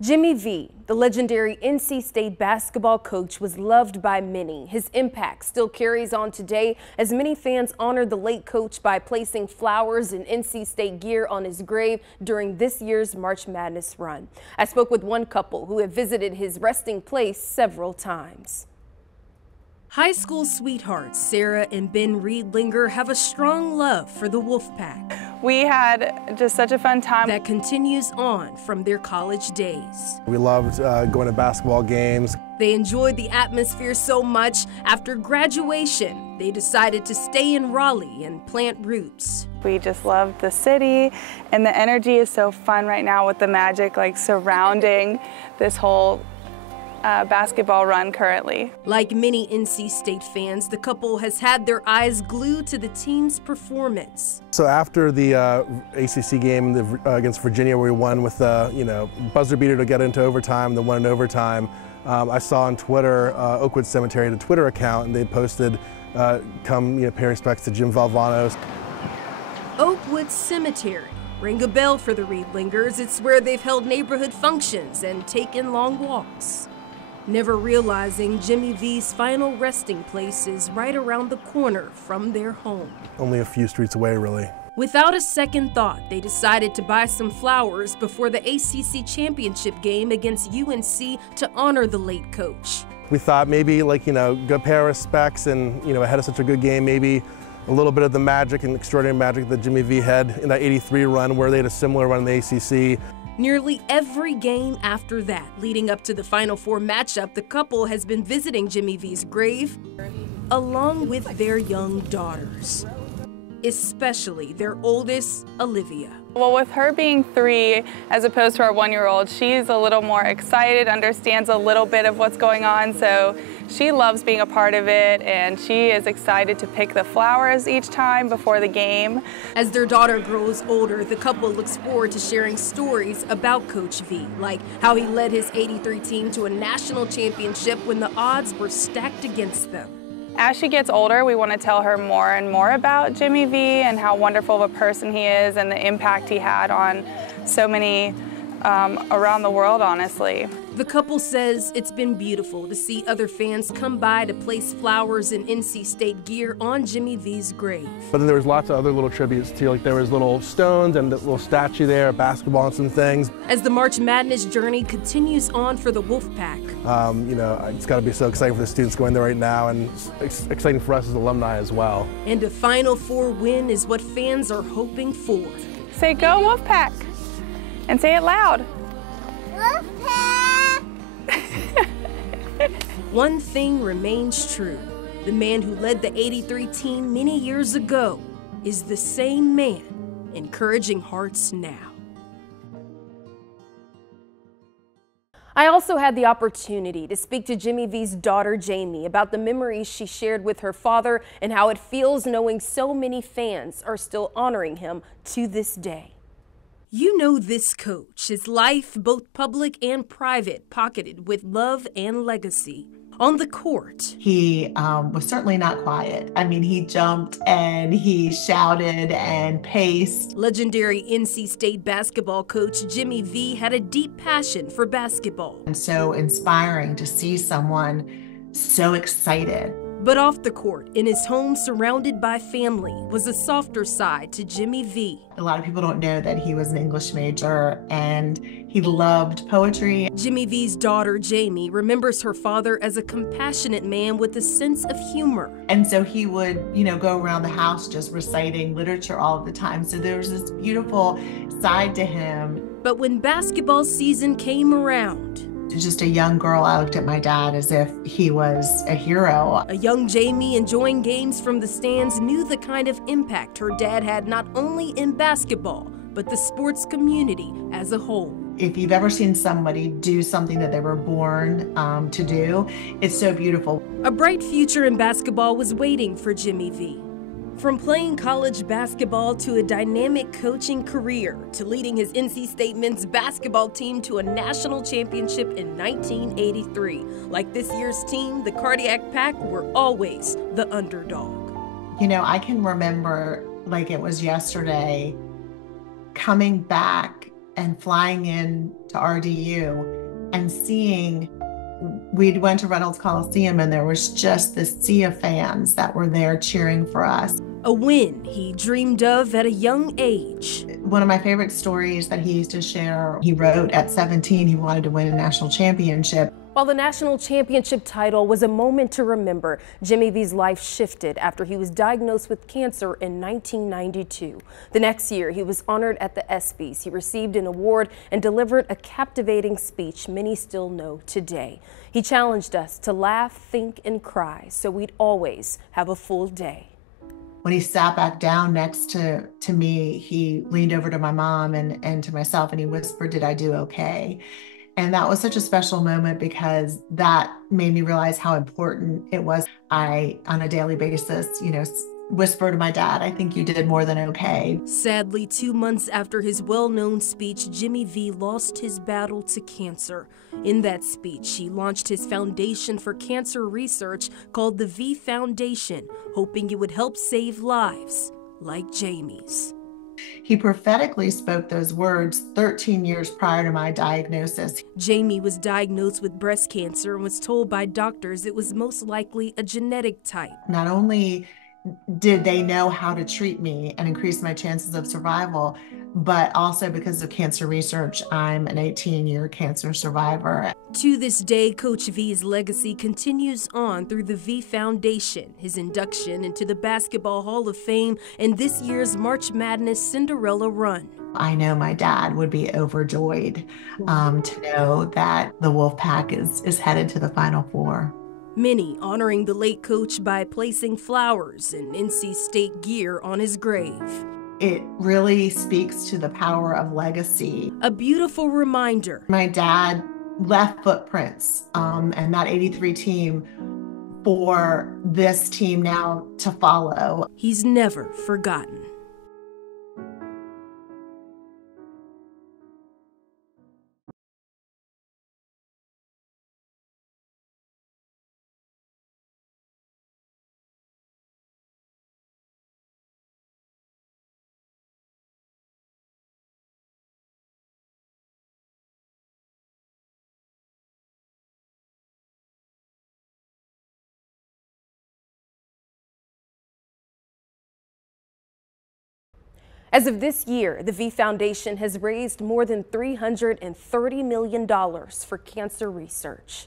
Jimmy V, the legendary NC State basketball coach, was loved by many. His impact still carries on today as many fans honor the late coach by placing flowers and NC State gear on his grave during this year's March Madness run. I spoke with one couple who have visited his resting place several times. High school sweethearts Sarah and Ben Riedlinger have a strong love for the Wolfpack. We had just such a fun time. That continues on from their college days. We loved going to basketball games. They enjoyed the atmosphere so much, after graduation, they decided to stay in Raleigh and plant roots. We just loved the city, and the energy is so fun right now with the Magic surrounding this whole basketball run currently. Like many NC State fans, the couple has had their eyes glued to the team's performance. So after the ACC game against Virginia, where we won with the buzzer beater to get into overtime, the one in overtime, I saw on Twitter, Oakwood Cemetery, the Twitter account, and they posted, "Come, pay respects to Jim Valvano." Oakwood Cemetery. Ring a bell for the Riedlingers. It's where they've held neighborhood functions and taken long walks. Never realizing Jimmy V's final resting place is right around the corner from their home. Only a few streets away, really. Without a second thought, they decided to buy some flowers before the ACC championship game against UNC to honor the late coach. We thought maybe go pay our respects and, ahead of such a good game, maybe a little bit of the magic and extraordinary magic that Jimmy V had in that '83 run where they had a similar run in the ACC. Nearly every game after that, leading up to the Final Four matchup, the couple has been visiting Jimmy V's grave along with their young daughters, especially their oldest, Olivia. Well, with her being 3 as opposed to our 1-year-old, she's a little more excited, understands a little bit of what's going on, so she loves being a part of it, and she is excited to pick the flowers each time before the game. As their daughter grows older, the couple looks forward to sharing stories about Coach V, like how he led his '83 team to a national championship when the odds were stacked against them. As she gets older, we want to tell her more and more about Jimmy V and how wonderful of a person he is and the impact he had on so many around the world, honestly. The couple says it's been beautiful to see other fans come by to place flowers and NC State gear on Jimmy V's grave. But then there was lots of other little tributes too, like there was little stones and a little statue there, a basketball and some things. As the March Madness journey continues on for the Wolfpack. It's got to be so exciting for the students going there right now, and it's exciting for us as alumni as well. And a Final Four win is what fans are hoping for. Say go Wolfpack, and say it loud. Wolfpack! One thing remains true. The man who led the '83 team many years ago is the same man encouraging hearts now. I also had the opportunity to speak to Jimmy V's daughter, Jamie, about the memories she shared with her father and how it feels knowing so many fans are still honoring him to this day. You know this coach, his life, both public and private, pocketed with love and legacy. On the court, he was certainly not quiet. I mean, he jumped and he shouted and paced. Legendary NC State basketball coach Jimmy V had a deep passion for basketball. And so inspiring to see someone so excited. But off the court, in his home surrounded by family, was a softer side to Jimmy V. A lot of people don't know that he was an English major and he loved poetry. Jimmy V's daughter, Jamie, remembers her father as a compassionate man with a sense of humor. And so he would, go around the house just reciting literature all the time. So there was this beautiful side to him. But when basketball season came around, just a young girl, I looked at my dad as if he was a hero. A young Jamie enjoying games from the stands knew the kind of impact her dad had not only in basketball, but the sports community as a whole. If you've ever seen somebody do something that they were born to do, it's so beautiful. A bright future in basketball was waiting for Jimmy V. From playing college basketball to a dynamic coaching career to leading his NC State men's basketball team to a national championship in 1983. Like this year's team, the Cardiac Pack were always the underdog. I can remember like it was yesterday coming back and flying in to RDU and seeing, we went to Reynolds Coliseum and there was just this sea of fans that were there cheering for us. A win he dreamed of at a young age. One of my favorite stories that he used to share, he wrote at 17 he wanted to win a national championship. While the national championship title was a moment to remember, Jimmy V's life shifted after he was diagnosed with cancer in 1992. The next year, he was honored at the ESPYs. He received an award and delivered a captivating speech many still know today. He challenged us to laugh, think, and cry so we'd always have a full day. When he sat back down next to me, he leaned over to my mom and to myself and he whispered, "Did I do okay?" And that was such a special moment because that made me realize how important it was. I, on a daily basis, whisper to my dad, "I think you did more than okay." Sadly, 2 months after his well-known speech, Jimmy V lost his battle to cancer. In that speech, he launched his foundation for cancer research called the V Foundation, hoping it would help save lives like Jamie's. He prophetically spoke those words 13 years prior to my diagnosis. Jamie was diagnosed with breast cancer and was told by doctors it was most likely a genetic type. Not only did they know how to treat me and increase my chances of survival, but also because of cancer research, I'm an 18-year cancer survivor. To this day, Coach V's legacy continues on through the V Foundation, his induction into the Basketball Hall of Fame, and this year's March Madness Cinderella run. I know my dad would be overjoyed to know that the Wolfpack is headed to the Final Four. Many honoring the late coach by placing flowers and NC State gear on his grave. It really speaks to the power of legacy. A beautiful reminder. My dad left footprints and that 83 team for this team now to follow. He's never forgotten. As of this year, the V Foundation has raised more than $330 million for cancer research.